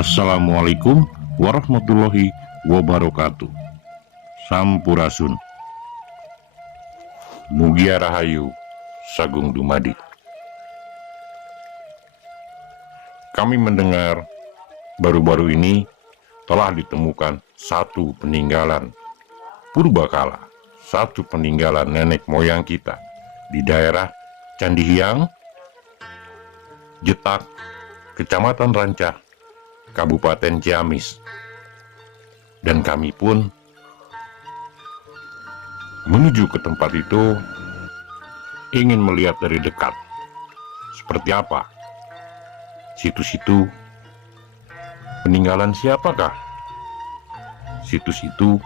Assalamualaikum warahmatullahi wabarakatuh. Sampurasun. Mugia Rahayu Sagung Dumadi. Kami mendengar baru-baru ini telah ditemukan satu peninggalan purbakala, satu peninggalan nenek moyang kita di daerah Candi Hiang, Jetak, Kecamatan Rancah, Kabupaten Ciamis. Dan kami pun menuju ke tempat itu ingin melihat dari dekat seperti apa situs itu, peninggalan siapakah situs itu.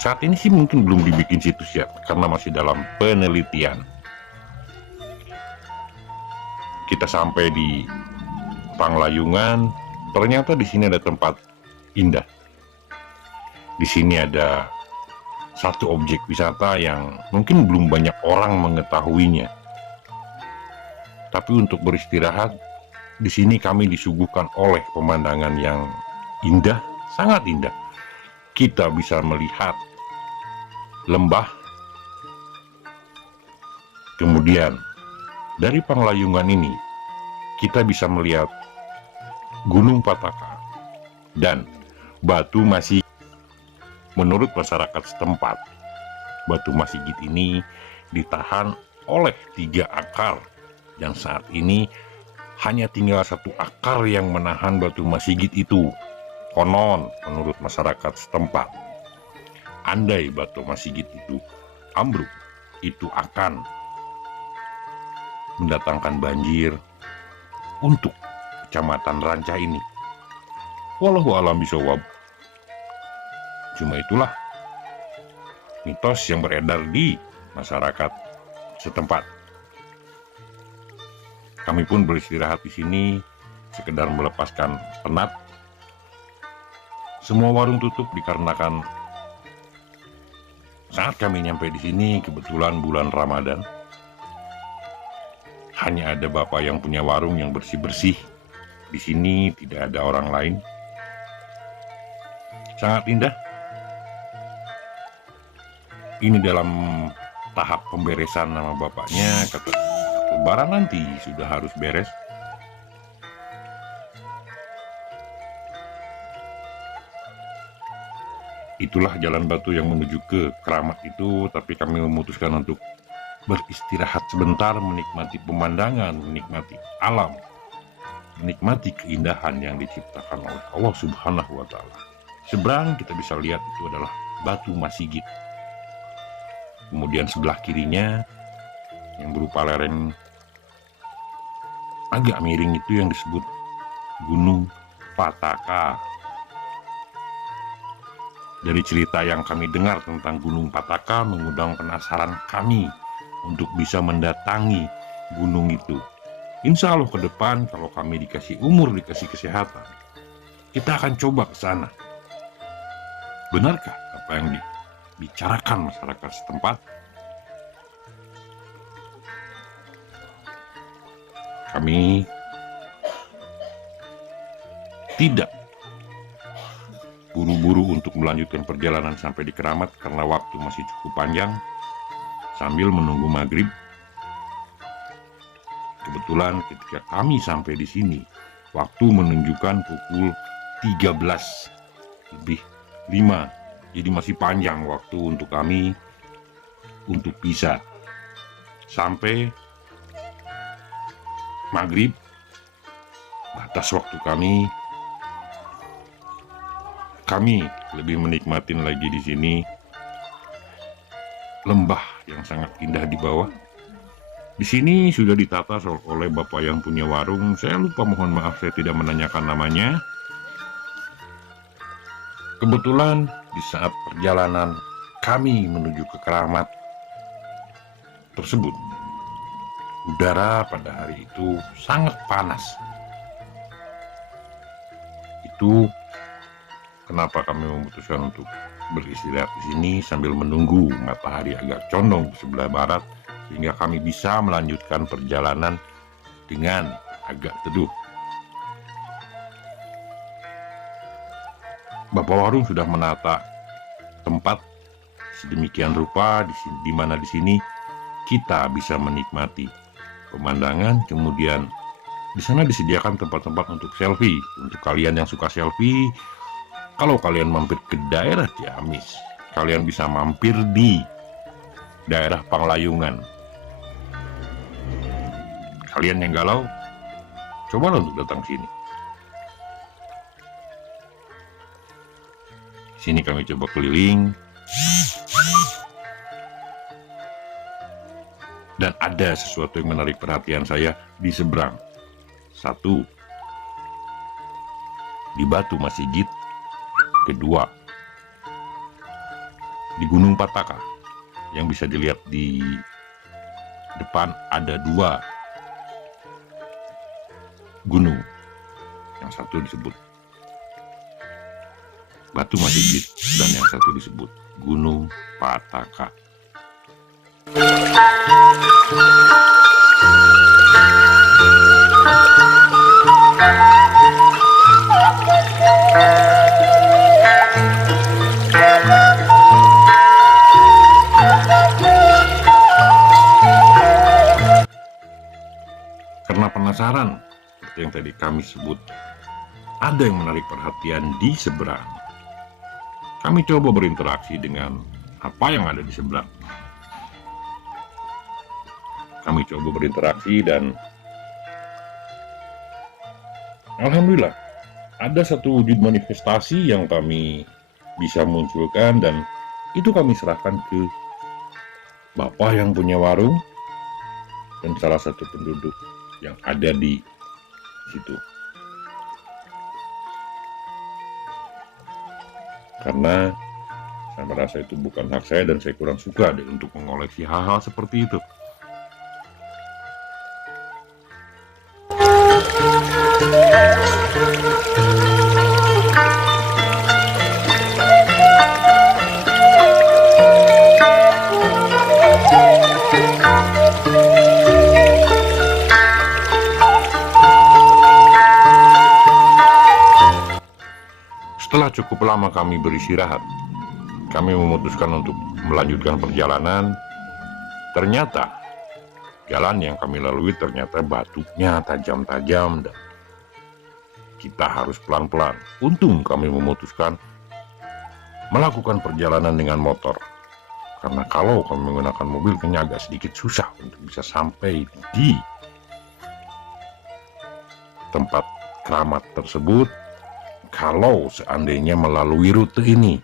Saat ini sih mungkin belum dibikin situs ya, karena masih dalam penelitian. Kita sampai di Panglayungan. Ternyata di sini ada tempat indah. Di sini ada satu objek wisata yang mungkin belum banyak orang mengetahuinya. Tapi untuk beristirahat, di sini kami disuguhkan oleh pemandangan yang indah, sangat indah. Kita bisa melihat lembah. Kemudian dari Panglayungan ini kita bisa melihat Gunung Pataka dan Batu Masigit. Menurut masyarakat setempat, Batu Masigit ini ditahan oleh 3 akar, dan saat ini hanya tinggal 1 akar yang menahan Batu Masigit itu. Konon menurut masyarakat setempat, andai Batu Masigit itu ambruk, itu akan mendatangkan banjir untuk Kecamatan Rancah ini. Wallahu a'lam bishawab. Cuma itulah mitos yang beredar di masyarakat setempat. Kami pun beristirahat di sini sekedar melepaskan penat. Semua warung tutup dikarenakan saat kami nyampe di sini kebetulan bulan Ramadan. Hanya ada bapak yang punya warung yang bersih-bersih. Di sini tidak ada orang lain. Sangat indah. Ini dalam tahap pemberesan nama bapaknya. Kata lebaran nanti sudah harus beres. Itulah jalan batu yang menuju ke keramat itu. Tapi kami memutuskan untuk beristirahat sebentar, menikmati pemandangan, menikmati alam, menikmati keindahan yang diciptakan oleh Allah Subhanahu wa Ta'ala. Seberang kita bisa lihat itu adalah Batu Masigit. Kemudian sebelah kirinya yang berupa lereng agak miring itu yang disebut Gunung Pataka. Dari cerita yang kami dengar tentang Gunung Pataka mengundang penasaran kami untuk bisa mendatangi gunung itu. Insya Allah ke depan kalau kami dikasih umur, dikasih kesehatan, kita akan coba ke sana. Benarkah apa yang dibicarakan masyarakat setempat? Kami tidak buru-buru untuk melanjutkan perjalanan sampai di keramat karena waktu masih cukup panjang. Sambil menunggu maghrib, kebetulan ketika kami sampai di sini, waktu menunjukkan pukul 13:05. Jadi masih panjang waktu untuk kami untuk bisa sampai maghrib, batas waktu kami lebih menikmatin lagi di sini lembah yang sangat indah di bawah. Di sini sudah ditata oleh bapak yang punya warung. Saya lupa, mohon maaf saya tidak menanyakan namanya. Kebetulan di saat perjalanan kami menuju ke keramat tersebut, udara pada hari itu sangat panas. Itu kenapa kami memutuskan untuk beristirahat di sini sambil menunggu matahari agak condong di sebelah barat, sehingga kami bisa melanjutkan perjalanan dengan agak teduh. Bapak warung sudah menata tempat sedemikian rupa di mana di sini kita bisa menikmati pemandangan. Kemudian di sana disediakan tempat-tempat untuk selfie. Untuk kalian yang suka selfie, kalau kalian mampir ke daerah Ciamis, kalian bisa mampir di daerah Panglayungan. Kalian yang galau, cobalah untuk datang sini. Sini kami coba keliling. Dan ada sesuatu yang menarik perhatian saya di seberang. Satu, di Batu Masigit. Kedua, di Gunung Pataka. Yang bisa dilihat di depan ada 2 gunung. Yang satu disebut Batu Masigit dan yang satu disebut Gunung Pataka. Karena penasaran, seperti yang tadi kami sebut, ada yang menarik perhatian di seberang. Kami coba berinteraksi dengan apa yang ada di seberang. Kami coba berinteraksi dan alhamdulillah ada satu wujud manifestasi yang kami bisa munculkan, dan itu kami serahkan ke bapak yang punya warung dan salah satu penduduk yang ada di situ. Karena saya merasa itu bukan hak saya dan saya kurang suka untuk mengoleksi hal-hal seperti itu. Setelah cukup lama kami beristirahat, kami memutuskan untuk melanjutkan perjalanan. Ternyata jalan yang kami lalui ternyata batunya tajam-tajam dan kita harus pelan-pelan. Untung kami memutuskan melakukan perjalanan dengan motor, karena kalau kami menggunakan mobil kayaknya agak sedikit susah untuk bisa sampai di tempat keramat tersebut. Kalau seandainya melalui rute ini,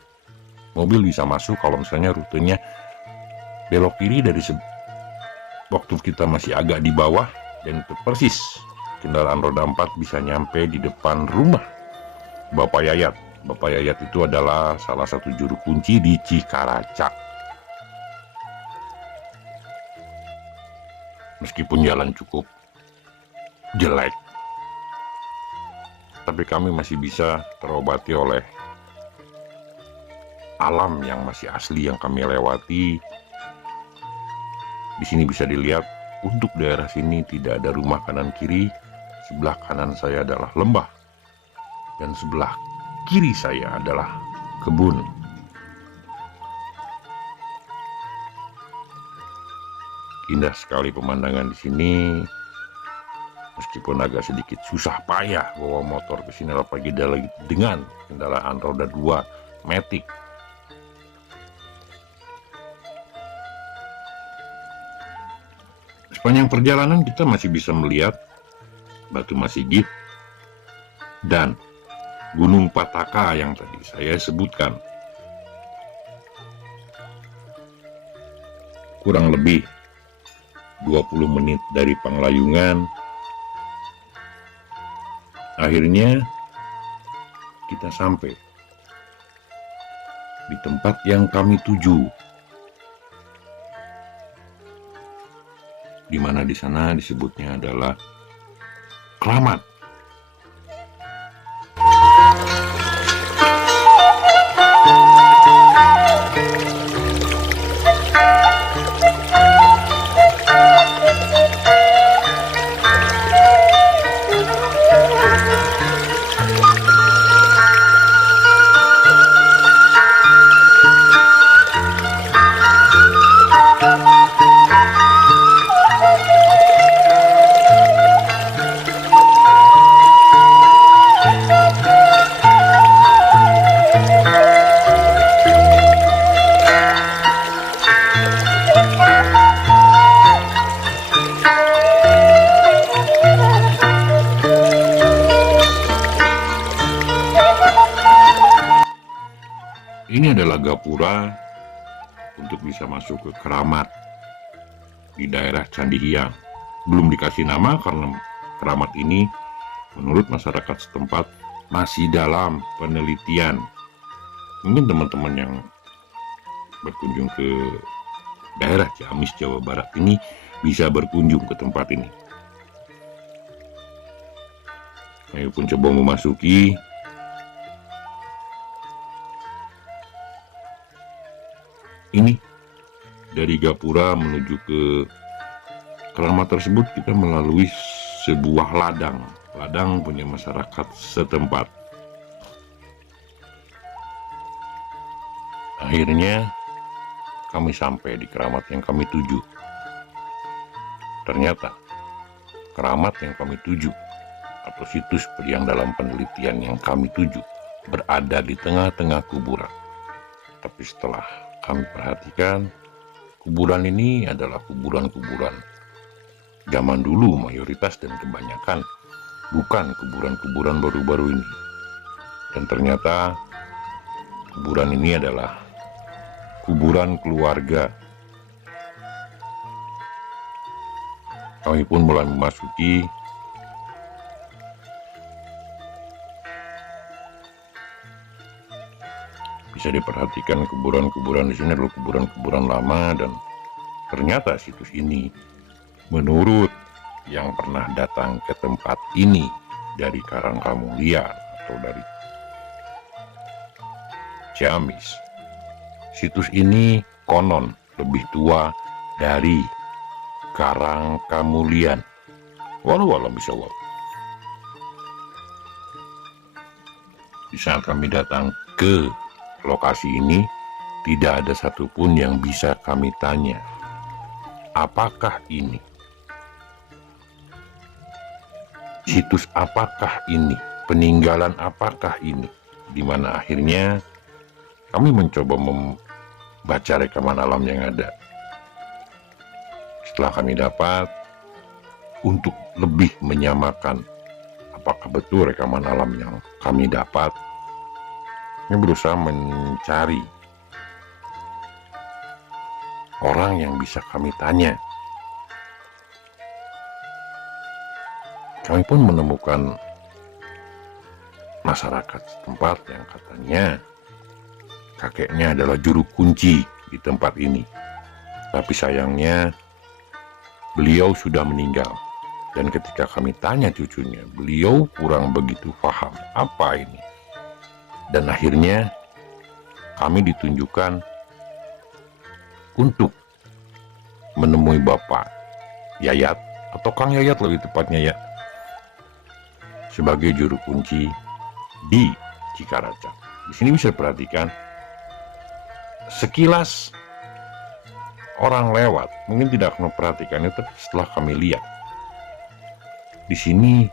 mobil bisa masuk kalau misalnya rutenya belok kiri dari waktu kita masih agak di bawah, dan itu persis kendaraan roda 4 bisa nyampe di depan rumah Bapak Yayat. Bapak Yayat itu adalah salah satu juru kunci di Cikaracak. Meskipun jalan cukup jelek, tapi kami masih bisa terobati oleh alam yang masih asli yang kami lewati. Di sini bisa dilihat, untuk daerah sini tidak ada rumah kanan kiri. Sebelah kanan saya adalah lembah, dan sebelah kiri saya adalah kebun. Indah sekali pemandangan di sini. Meskipun agak sedikit susah payah bawa motor ke sini, apalagi dengan kendaraan roda 2 Matic. Sepanjang perjalanan kita masih bisa melihat Batu Masigit dan Gunung Pataka yang tadi saya sebutkan. Kurang lebih 20 menit dari Panglayungan, akhirnya kita sampai di tempat yang kami tuju, di mana di sana disebutnya adalah Keramat. Ini adalah gapura untuk bisa masuk ke Keramat di daerah Candi Hiang. Belum dikasih nama karena Keramat ini menurut masyarakat setempat masih dalam penelitian. Mungkin teman-teman yang berkunjung ke daerah Ciamis, Jawa Barat ini bisa berkunjung ke tempat ini. Saya pun coba memasuki. Ini dari gapura menuju ke Keramat tersebut kita melalui sebuah ladang punya masyarakat setempat. Akhirnya kami sampai di Keramat yang kami tuju. Ternyata Keramat yang kami tuju atau situs yang dalam penelitian yang kami tuju berada di tengah-tengah kuburan. Tapi setelah kami perhatikan, kuburan ini adalah kuburan-kuburan zaman dulu mayoritas dan kebanyakan, bukan kuburan-kuburan baru-baru ini. Dan ternyata kuburan ini adalah kuburan keluarga. Kami pun mulai memasuki. Bisa diperhatikan kuburan-kuburan di sini adalah kuburan-kuburan lama, dan ternyata situs ini menurut yang pernah datang ke tempat ini dari Karangkamulia atau dari Ciamis, situs ini konon lebih tua dari Karangkamulian. Walau bisa walau. Di saat kami datang ke lokasi ini, tidak ada satupun yang bisa kami tanya, apakah ini? Situs apakah ini? Peninggalan apakah ini? Dimana akhirnya kami mencoba membaca rekaman alam yang ada. Setelah kami dapat, untuk lebih menyamakan apakah betul rekaman alam yang kami dapat, kami berusaha mencari orang yang bisa kami tanya. Kami pun menemukan masyarakat setempat yang katanya kakeknya adalah juru kunci di tempat ini. Tapi sayangnya beliau sudah meninggal. Dan ketika kami tanya cucunya, beliau kurang begitu paham apa ini. Dan akhirnya kami ditunjukkan untuk menemui Bapak Yayat, atau Kang Yayat lebih tepatnya ya, sebagai juru kunci di Cikaraca. Di sini bisa perhatikan sekilas orang lewat mungkin tidak akan memperhatikannya, tapi setelah kami lihat di sini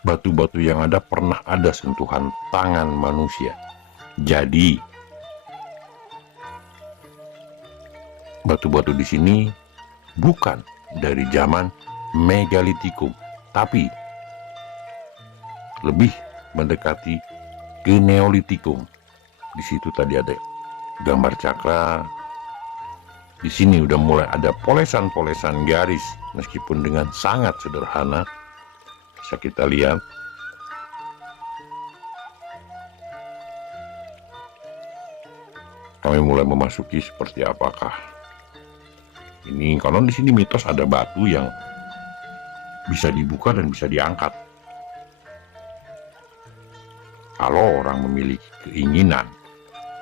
batu-batu yang ada pernah ada sentuhan tangan manusia. Jadi batu-batu di sini bukan dari zaman Megalitikum, tapi lebih mendekati ke Neolitikum. Di situ tadi ada gambar cakra. Di sini udah mulai ada polesan-polesan garis, meskipun dengan sangat sederhana. Bisa kita lihat. Kami mulai memasuki seperti apakah ini. Konon di sini mitos ada batu yang bisa dibuka dan bisa diangkat. Kalau orang memiliki keinginan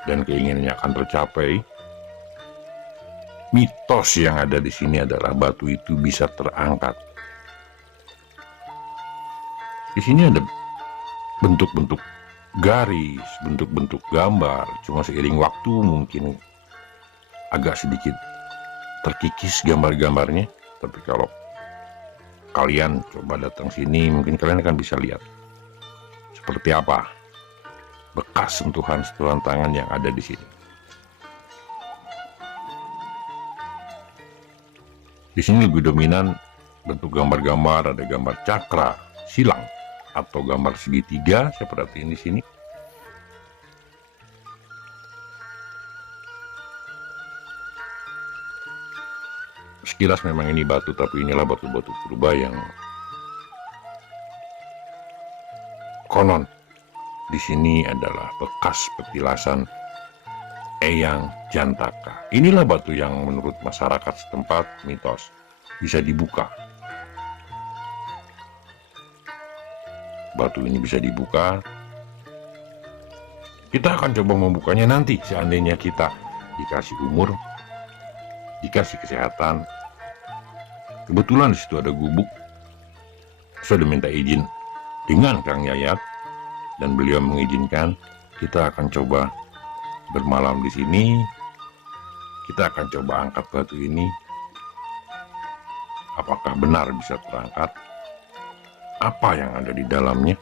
dan keinginannya akan tercapai, mitos yang ada di sini adalah batu itu bisa terangkat. Di sini ada bentuk-bentuk garis, bentuk-bentuk gambar. Cuma seiring waktu mungkin agak sedikit terkikis gambar-gambarnya. Tapi kalau kalian coba datang sini, mungkin kalian akan bisa lihat seperti apa bekas sentuhan-sentuhan tangan yang ada di sini. Di sini lebih dominan bentuk gambar-gambar, ada gambar cakra, silang, atau gambar segitiga. Saya perhatiin di sini. Sekilas memang ini batu, tapi inilah batu-batu purba yang konon di sini adalah bekas petilasan Eyang Jantaka. Inilah batu yang menurut masyarakat setempat mitos bisa dibuka. Batu ini bisa dibuka. Kita akan coba membukanya nanti seandainya kita dikasih umur, dikasih kesehatan. Kebetulan di situ ada gubuk. Saya sudah minta izin dengan Kang Yayat dan beliau mengizinkan. Kita akan coba bermalam di sini. Kita akan coba angkat batu ini. Apakah benar bisa terangkat? Apa yang ada di dalamnya?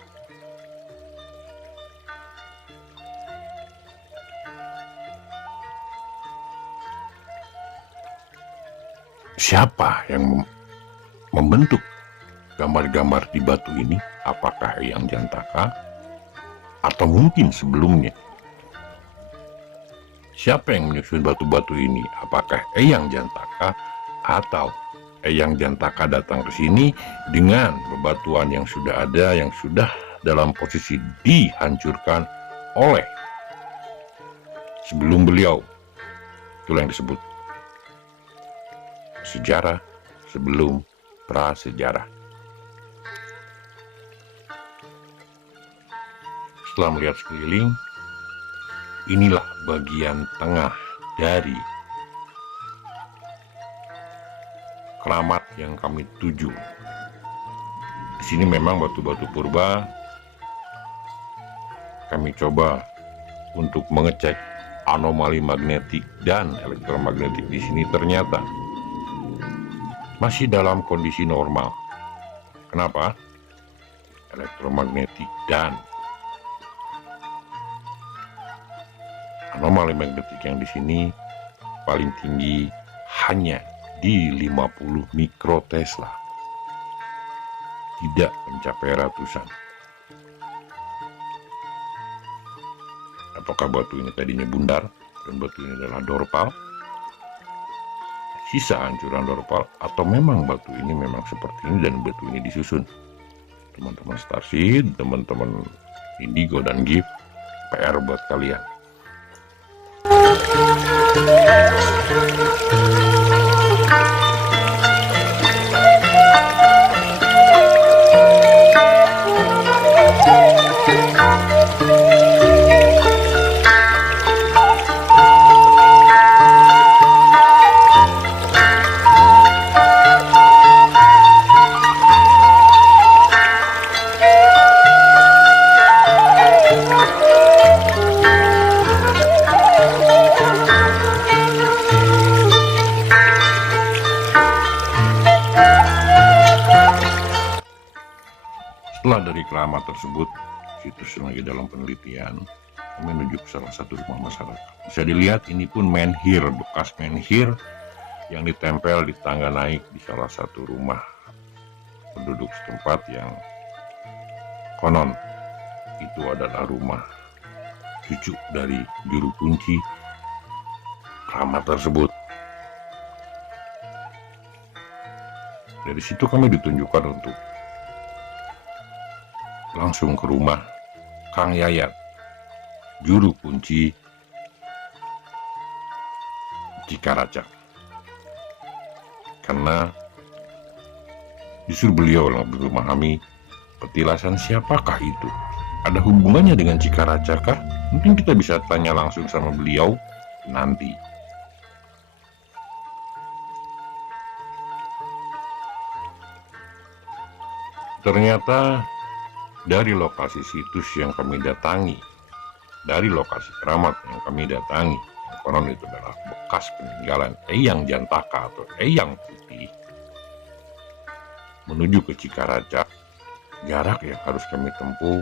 Siapa yang membentuk gambar-gambar di batu ini? Apakah Eyang Jantaka? Atau mungkin sebelumnya? Siapa yang menyusun batu-batu ini? Apakah Eyang Jantaka atau Eyang Jantaka datang ke sini dengan bebatuan yang sudah ada, yang sudah dalam posisi dihancurkan oleh sebelum beliau? Itulah yang disebut sejarah sebelum prasejarah. Setelah melihat sekeliling, inilah bagian tengah dari keramat yang kami tuju. Di sini memang batu-batu purba. Kami coba untuk mengecek anomali magnetik dan elektromagnetik di sini, ternyata masih dalam kondisi normal. Kenapa? Elektromagnetik dan anomali magnetik yang di sini paling tinggi hanya di 50 mikrotesla. Tidak mencapai ratusan. Apakah batu ini tadinya bundar dan batu ini adalah dorpal? Sisa hancuran dorpal, atau memang batu ini memang seperti ini dan batu ini disusun? Teman-teman Starseed, teman-teman Indigo dan Gift, PR buat kalian. Setelah dari keramat tersebut, situs yang lagi dalam penelitian, kami menuju ke salah satu rumah masyarakat. Bisa dilihat ini pun menhir, bekas menhir yang ditempel di tangga naik di salah satu rumah penduduk setempat yang konon itu adalah rumah cucu dari juru kunci keramat tersebut. Dari situ kami ditunjukkan untuk langsung ke rumah Kang Yayat, juru kunci Cikaracak. Karena justru beliau lebih memahami petilasan siapakah itu. Ada hubungannya dengan Cikaracak kah? Mungkin kita bisa tanya langsung sama beliau nanti. Ternyata dari lokasi situs yang kami datangi, dari lokasi keramat yang kami datangi, yang konon itu adalah bekas peninggalan Eyang Jantaka atau Eyang Putih, menuju ke Cikaracak, jarak yang harus kami tempuh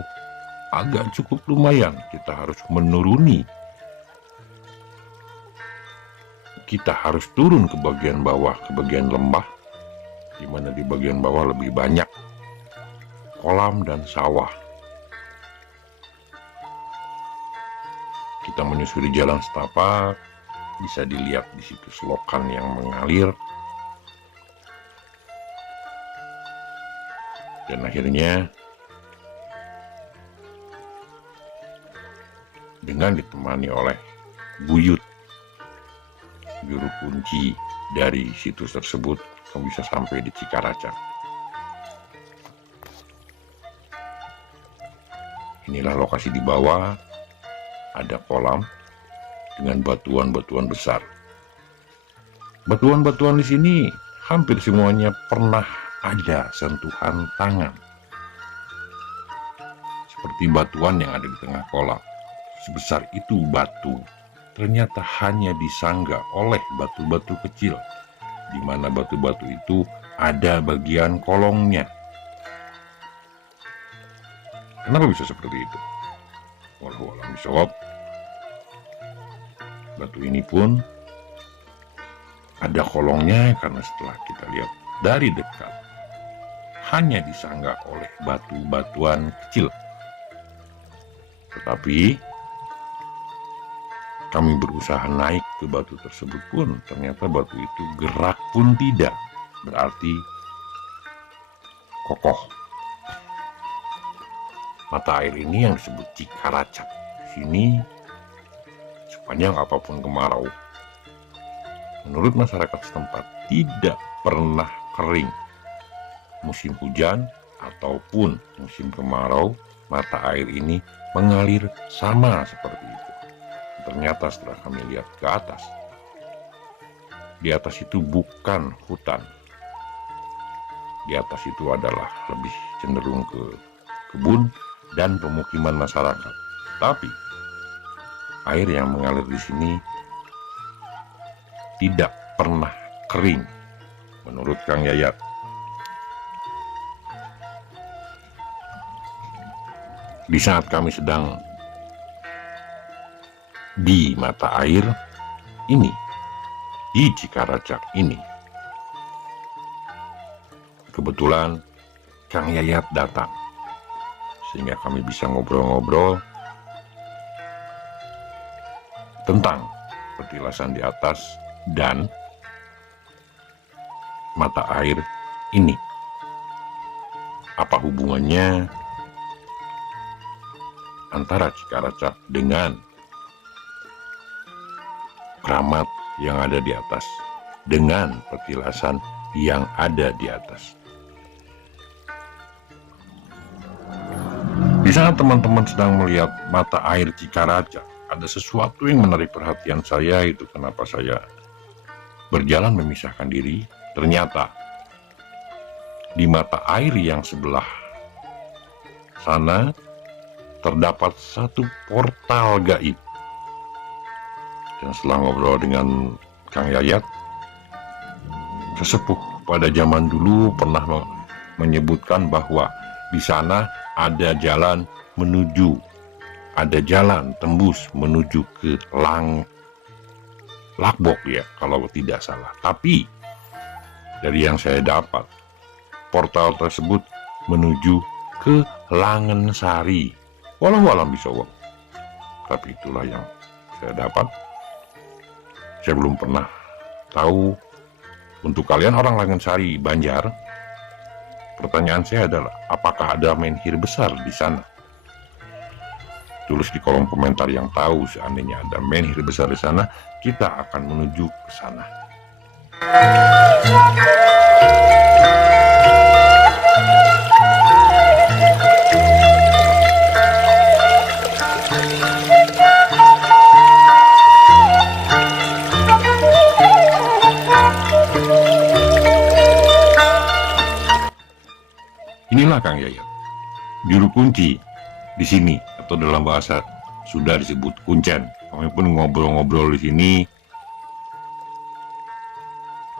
agak cukup lumayan. Kita harus menuruni, kita harus turun ke bagian bawah, ke bagian lembah, di mana di bagian bawah lebih banyak kolam dan sawah. Kita menyusuri jalan setapak, bisa dilihat di situ selokan yang mengalir. Dan akhirnya dengan ditemani oleh Buyut, juru kunci dari situs tersebut, kami bisa sampai di Cikaracak. Inilah lokasi di bawah, ada kolam dengan batuan-batuan besar. Batuan-batuan di sini hampir semuanya pernah ada sentuhan tangan. Seperti batuan yang ada di tengah kolam. Sebesar itu batu, ternyata hanya disanggah oleh batu-batu kecil, di mana batu-batu itu ada bagian kolongnya. Kenapa bisa seperti itu? Wallahu a'lam bishawab. Batu ini pun ada kolongnya karena setelah kita lihat dari dekat, hanya disanggah oleh batu-batuan kecil. Tetapi kami berusaha naik ke batu tersebut pun ternyata batu itu gerak pun tidak, berarti kokoh. Mata air ini yang disebut Cikaracak sini sepanjang apapun kemarau, menurut masyarakat setempat tidak pernah kering. Musim hujan ataupun musim kemarau, mata air ini mengalir sama seperti itu. Ternyata setelah kami lihat ke atas, di atas itu bukan hutan. Di atas itu adalah lebih cenderung ke kebun dan pemukiman masyarakat. Tapi air yang mengalir di sini tidak pernah kering, menurut Kang Yayat. Di saat kami sedang di mata air ini, di Cikaracak ini, kebetulan Kang Yayat datang, sehingga kami bisa ngobrol-ngobrol tentang petilasan di atas dan mata air ini. Apa hubungannya antara Cikaracak dengan keramat yang ada di atas, dengan petilasan yang ada di atas? Di saat teman-teman sedang melihat mata air Cikaracak, ada sesuatu yang menarik perhatian saya, itu kenapa saya berjalan memisahkan diri. Ternyata di mata air yang sebelah sana terdapat satu portal gaib. Dan setelah ngobrol dengan Kang Yayat, sesepuh pada zaman dulu pernah menyebutkan bahwa di sana ada jalan menuju, ada jalan tembus menuju ke langit. Lakbok ya kalau tidak salah. Tapi dari yang saya dapat, portal tersebut menuju ke Langensari. Walau alam bisawab. Tapi itulah yang saya dapat. Saya belum pernah tahu. Untuk kalian orang Langensari Banjar, pertanyaan saya adalah, apakah ada menhir besar di sana? Tulis di kolom komentar yang tahu. Seandainya ada menhir besar di sana, kita akan menuju ke sana. Inilah Kang Yayat, juru kunci di sini, atau dalam bahasa Sunda disebut kuncen. Kami pun ngobrol-ngobrol di sini.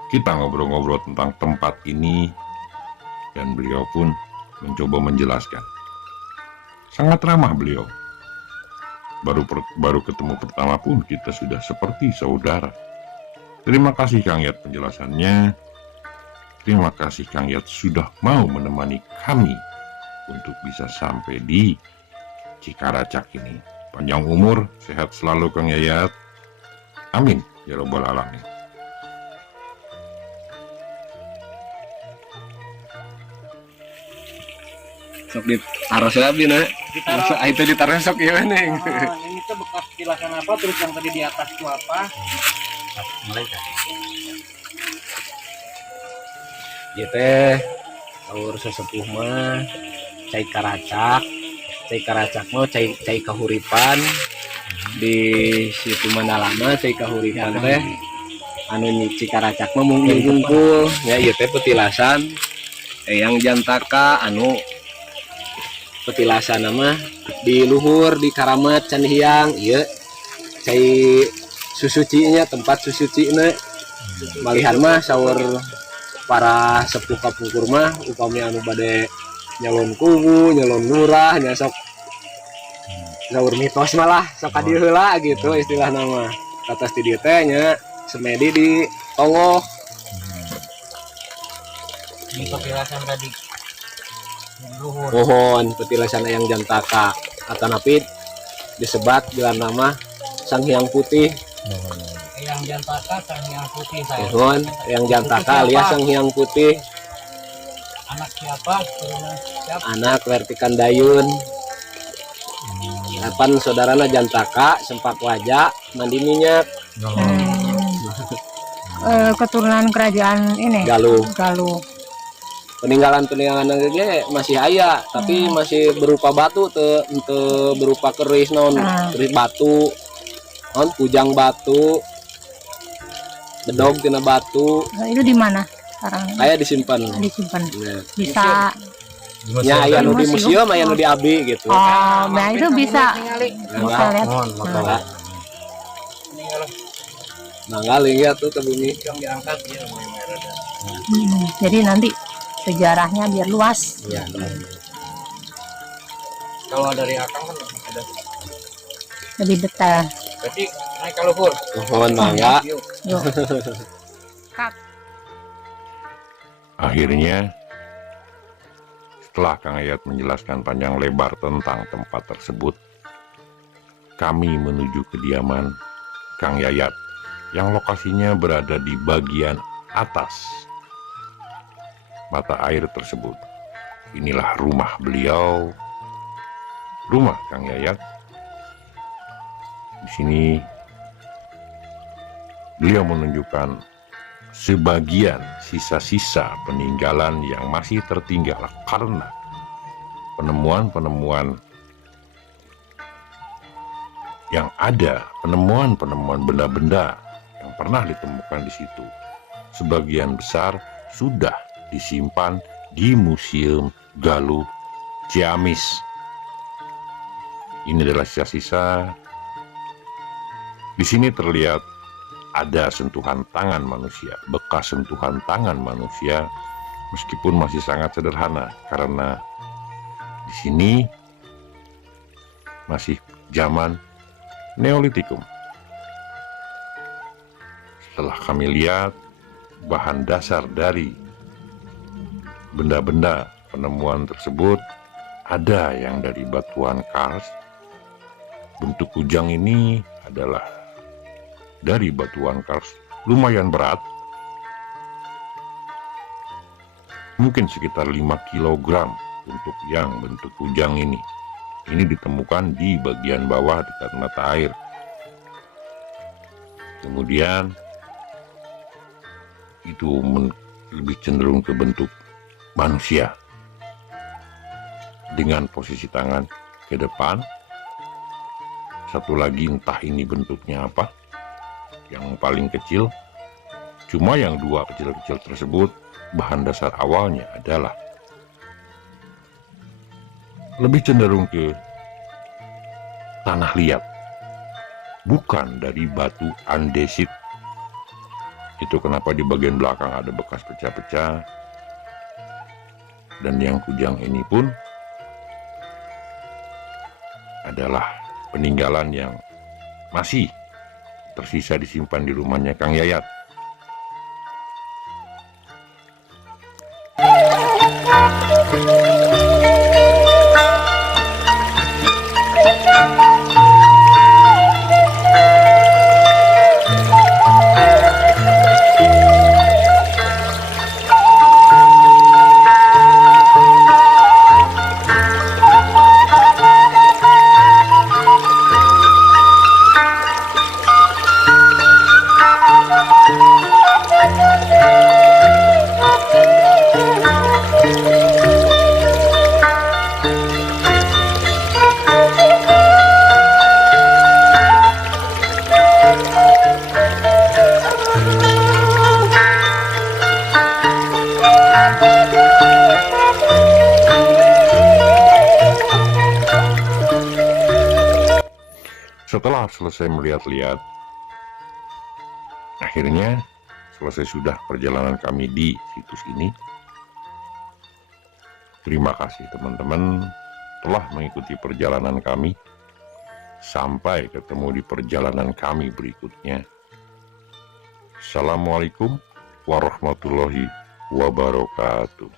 Kita ngobrol-ngobrol tentang tempat ini, dan beliau pun mencoba menjelaskan. Sangat ramah beliau. Baru ketemu pertama pun kita sudah seperti saudara. Terima kasih Kang Yayat penjelasannya. Terima kasih Kang Yayat sudah mau menemani kami untuk bisa sampai di Cikaracak ini. Panjang umur, sehat selalu Kang Yayat. Amin ya robbal alamin. Sok ditaruh abdi na. Itu ditaruh sok ya neng. Ini tuh bekas kilasan apa, terus yang tadi di atas itu apa? Ieu teh saur sesepuh mah cai karacak. Cai karacak mah cai kahuripan. Di situ Mandalama cai kahuripan teh anu nyicik karacak mah mungkul. Ya ieu teh petilasan yang jantaka anu petilasan mah di luhur di Karamat can Hyang. Ieu cai susucinya, tempat susucina. Malihan mah saur para sepuh kapungkur mah upami anu bade nyalon kubu, nyalon lurah, nya sok saur mitos malah sok ka dieu heula gitu istilah nama. Kata di dieu teh nya semedi di tongoh. Ini petilasan tadi. Luhur. Pohon petilasan yang jantaka atanapi disebat jalan nama Sang Hyang Putih. Yang jantaka sang yang putih saya. Pohon yang jantaka alias Sang Hyang Putih. Anak siapa? Turunan siapa? Anak Vertikan Dayun. Delapan saudarana jantaka, sempak wajah, mandi minyak. Keturunan kerajaan ini Galuh. Galuh. Peninggalan ge masih aya, tapi masih berupa batu teu berupa keris non, keris batu. Non pujang batu. Bedog tina batu. Itu di mana sekarang? Kayak disimpan. Disimpan. Nah, Bisa. ya aya nu di museum, aya nu di abi gitu. Oh, nah itu bisa. Bisa lihat. Nah, nanggaling ya tuh ke bumi. Yang diangkat ya. Jadi nanti sejarahnya biar luas. Ya. Kalau dari akang kan ada. Lebih detail. Berarti naik ke luhur. Mohon mangga. Yuk. Yuk. Akhirnya, setelah Kang Yayat menjelaskan panjang lebar tentang tempat tersebut, kami menuju kediaman Kang Yayat yang lokasinya berada di bagian atas mata air tersebut. Inilah rumah beliau, rumah Kang Yayat. Di sini beliau menunjukkan sebagian sisa-sisa peninggalan yang masih tertinggal karena penemuan-penemuan yang ada, penemuan-penemuan benda-benda yang pernah ditemukan di situ. Sebagian besar sudah disimpan di Museum Galuh Ciamis. Ini adalah sisa-sisa. Di sini terlihat ada sentuhan tangan manusia, bekas sentuhan tangan manusia, meskipun masih sangat sederhana karena di sini masih zaman Neolitikum. Setelah kami lihat bahan dasar dari benda-benda penemuan tersebut, ada yang dari batuan kars. Bentuk kujang ini adalah dari batuan kars, lumayan berat, mungkin sekitar 5 kg untuk yang bentuk kujang ini. Ini ditemukan di bagian bawah dekat mata air. Kemudian itu lebih cenderung ke bentuk manusia dengan posisi tangan ke depan. Satu lagi entah ini bentuknya apa, yang paling kecil. Cuma yang dua kecil-kecil tersebut bahan dasar awalnya adalah lebih cenderung ke tanah liat, bukan dari batu andesit. Itu kenapa di bagian belakang ada bekas pecah-pecah. Dan yang kujang ini pun adalah peninggalan yang masih tersisa disimpan di rumahnya Kang Yayat. Setelah selesai melihat-lihat, akhirnya selesai sudah perjalanan kami di situs ini. Terima kasih teman-teman telah mengikuti perjalanan kami. Sampai ketemu di perjalanan kami berikutnya. Assalamualaikum warahmatullahi wabarakatuh.